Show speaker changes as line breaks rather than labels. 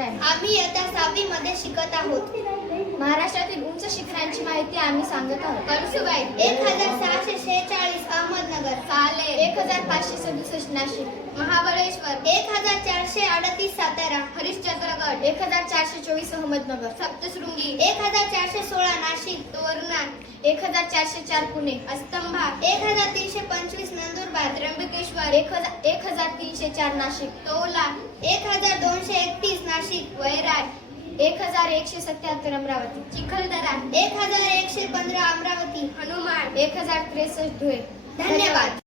आहे.
आम्ही इयत्ता सहावी मध्ये शिकत आहोत.
महाराष्ट्रातील उंच शिखरांची माहिती आम्ही सांगत आहोत.
कळसुबाई एक हजार सहाशे शेहेचाळीस अहमदनगर
साले एक हजार पाचशे सदुसष्ट नाशिक
महाबळेश्वर एक हजार चारशे अडतीस सातारा
हरिश्चंद्रगड एक हजार चारशे चोवीस अहमदनगर
सप्तशृंगी एक हजार चारशे सोळा नाशिक तोरणा
एक हजार चारशे चार पुणे
अस्तंभा एक हजार तीनशे पंचवीस नंदुरबार
एक हजार एक हजार तीनशे चार नाशिक
तोला एक हजार दोनशे एकतीस नाशिक
वैराट एक हजार एकशे सत्याहत्तर अमरावती
चिखलदरा. एक हजार एकशे पंधरा अमरावती.
हनुमान. एक हजार त्रेसष्ट धुळे.
धन्यवाद.